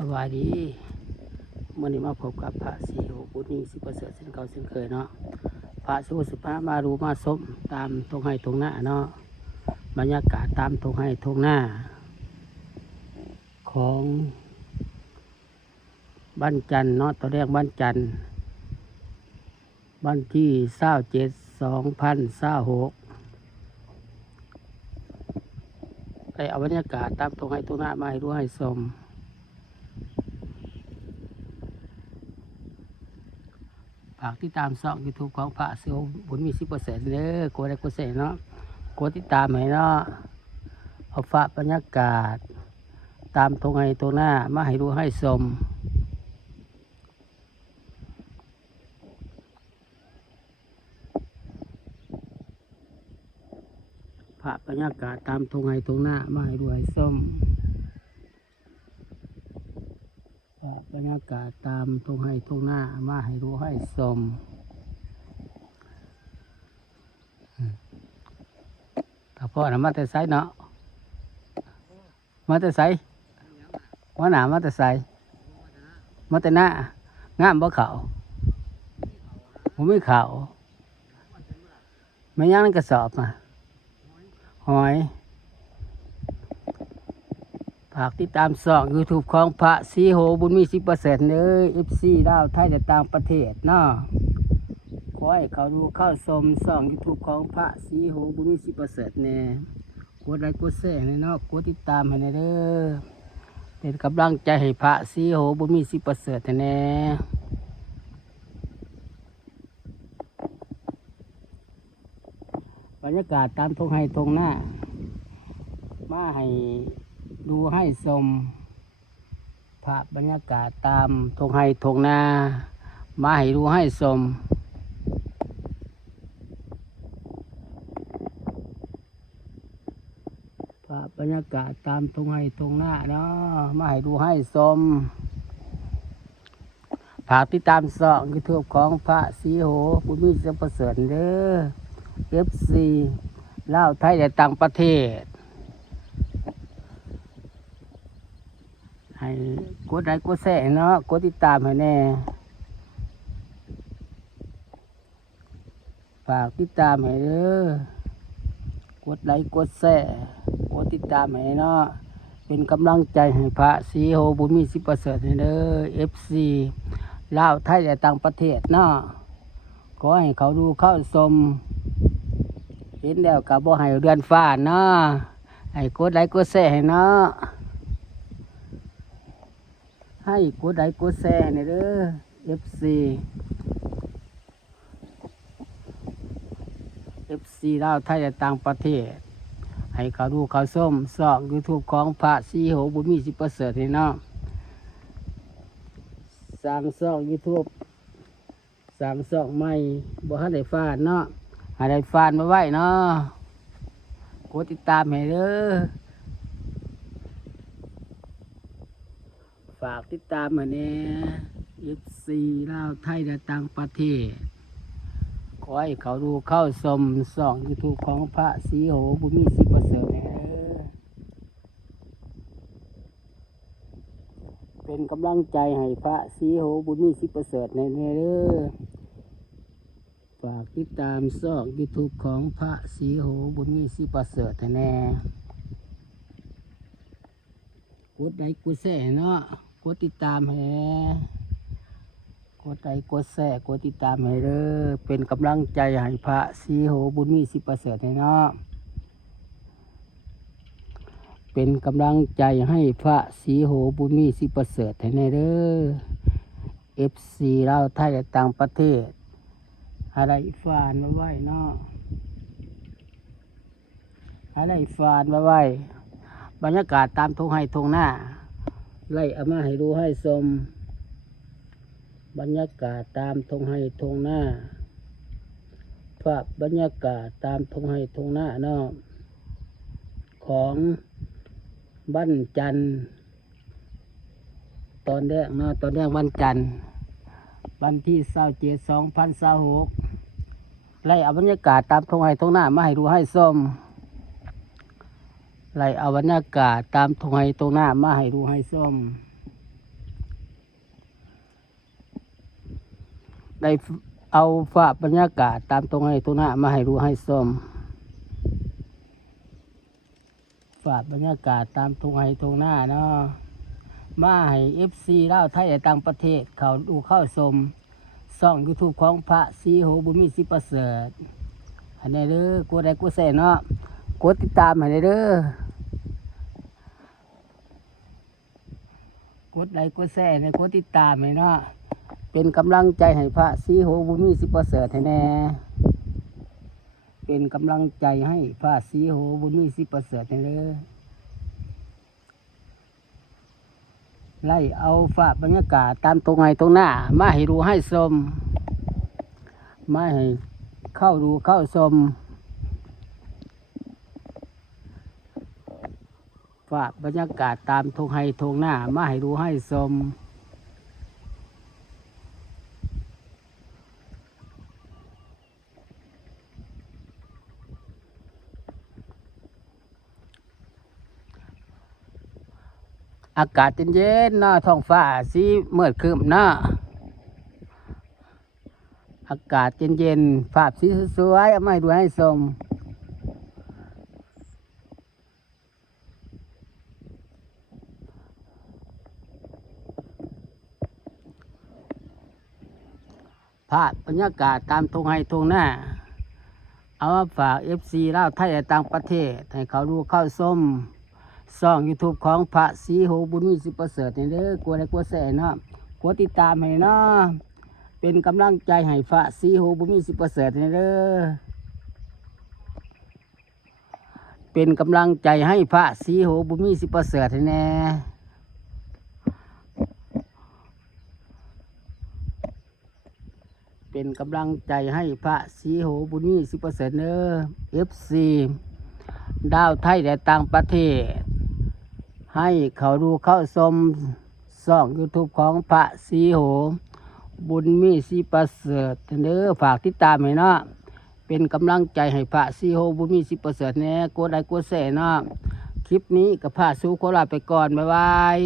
สวัสดีมื่อนี้มาพบกับพระสีโหบุญมีสิประเสริฐเส้นเก่าเส้นเคยเนาะพระสู้สิพามาดูมาสมตามทงให้ทงหน้าเนาะบรรยากาศตามทงให้ทงหน้าของบ้านจันเนาะตอนแรกบ้านจันวันที่27/2026ไปเอาบรรยากาศตามทงให้ทงหน้ามาให้ดูให้ชมฝากติดตามช่อง YouTube ของพระเสียวบุญมี10%เด้อกดไลค์กดแชร์เนาะกดติดตามให้เนาะเอาฝากบรรยากาศตามตรงให้ตรงหน้ามาให้ดูให้ชมฝากบรรยากาศตามตรงให้ตรงหน้ามาให้ดูให้ชมบรรยากาศตามตรงให้ตรงหน้ามาให้รู้ให้ชมถ้าพ่อนะมาแต่ไซเนาะมาแต่ไซว่าหนามาแต่ไซมาแต่หน้างามบ่เขาผมไม่เขาไม่ย่างในกระสอบมาหอยฝากติดตามช่อง YouTube ของพระสีโหบุญมี10%เด้อ FC ดาวไทยและต่างประเทศเนาะขอให้เขาดูเข้าชมช่อง YouTube ของพระสีโหบุญมี10%แน่กดไลค์กดแชร์ให้เนาะกดติดตามให้เด้อเป็นกำลังใจให้พระสีโหบุญมี10%แน่บรรยากาศตามทงให้ทงหน้ามาให้ดูให้ชมภาพบรรยากาศตามทงให้ทงนามาให้ดูให้ชมภาพบรรยากาศตามทงให้ทงนาเนาะมาให้ดูให้ชมฝากติดตามช่อง YouTube ของพระสีโหบุญมี10%เด้อ FC ลาวไทยและต่างประเทศให้กดไลค์กดแชร์เนาะกดติดตามให้แน่ฝากติดตามให้เด้อกดไลค์กดแชร์กดติดตามให้เนาะเป็นกำลังใจให้พระสีโหบุญมี10%ให้เด้อ FC ลาวไทยและต่างประเทศเนาะขอให้เขาดูเข้าชมเห็นแล้วก็บ่ให้เรือนฟ้าเนาะให้กดไลค์กดแชร์ให้เนาะให้กดไลค์กดแชร์ในเด้อ FC ลาวไทยและต่างประเทศให้เขาดูเขาส้มช่อง YouTube ของพระสีโหบุญมี10%ให้เนาะสร้างช่อง YouTube สร้างช่องใหม่บ่ทันได้ฟาดเนาะให้ได้ฟาดมาไว้เนาะกดติดตามให้เด้อฝากติดตามมาเนี่ย FC ลาวไทยและต่างประเทศขอให้เขาดูเข้าชมช่อง YouTube ของพระสีโหบุญมี10%เนี่ยเป็นกำลังใจให้พระสีโหบุญมี10%เนี่ยเด้อฝากติดตามช่อง YouTube ของพระสีโหบุญมี10%แน่กดไลค์กดแชร์เนาะกดติดตามให้กดไลค์กดแชร์กดติดตามให้เด้อเป็นกำลังใจให้พระสีโหบุญมี10%ให้เนาะเป็นกำลังใจให้พระสีโหบุญมี10%ให้เด้อ FC ลาวไทยและต่างประเทศอะไรฟานมาไว้เนาะอะไรฟานมาไว้บรรยากาศตามทงให้ทงหน้าไล่เอามาให้ดูให้ชมบรรยากาศตามทงให้ทงหน้าภาพบรรยากาศตามทงให้ทงหน้าเนาะของบ้านจันตอนแรกเนาะตอนแรกวันจันทร์วันที่27/2026ไล่เอาบรรยากาศตามทงให้ทงหน้ามาให้ดูให้ชม ไล่เอาบรรยากาศตามทงไห้ตรงหน้ามาให้ดูให้ส้ม ได้เอาภาพบรรยากาศตามตรงให้ตรงหน้ามาให้รู้ให้ชมภาพบรรยากาศตามตรงให้ตรงหน้าเนาะมาให้FCลาวไทยต่างประเทศเขาดูเข้าชมช่อง YouTube ของพระศรีโหบุญมีศรีประเสริฐให้ได้เด้อกดไลค์กดแชร์เนาะกดติดตามให้ได้เด้อกดไลค์กดแชร์ในกดติดตามให้เนาะเป็นกำลังใจให้พระศรีโหบุญมีศรีประเสริฐให้แน่เป็นกำลังใจให้พระศรีโหบุญมีศรีประเสริฐให้เด้อไล่เอาฝาบรรยากาศตามตรงไงตรงหน้ามาให้ดูให้ชมมาให้เข้าดูเข้าชมฝาบบรรยากาศตามทงไฮทงหน้ามาให้ดูให้ชมอากาศเย็นๆเนาะท้องฟ้าสีมืดครึ้มเนาะอากาศเย็นๆภาพสีสวยๆเอามาให้ดูให้ชมภาพบรรยากาศตามทงไฮทงหน้าเอามาฝาก FC ลาวไทยต่างประเทศให้เขาดูเข้าชมช่อง YouTube ของพระศรีโหบุญมีศรีประเสริฐนี่เด้อกดไลค์กดแชร์เนาะกดติดตามให้เนาะเป็นกำลังใจให้พระศรีโหบุญมีศรีประเสริฐนี่เด้อเป็นกำลังใจให้พระศรีโหบุญมีศรีประเสริฐให้แน่เป็นกำลังใจให้พระศรีโหบุญมีศรีประเสริฐเด้อ FC ดาวไทยและต่างประเทศให้เขาดูเข้าชมช่อง YouTube ของพระศรีโหบุญมีศรีประเสริฐเด้อฝากติดตามให้เนาะเป็นกำลังใจให้พระศรีโหบุญมีศรีประเสริฐแน่กดไลค์กดแชร์เนาะคลิปนี้กับพระสู่โคราชไปก่อนบ๊ายบาย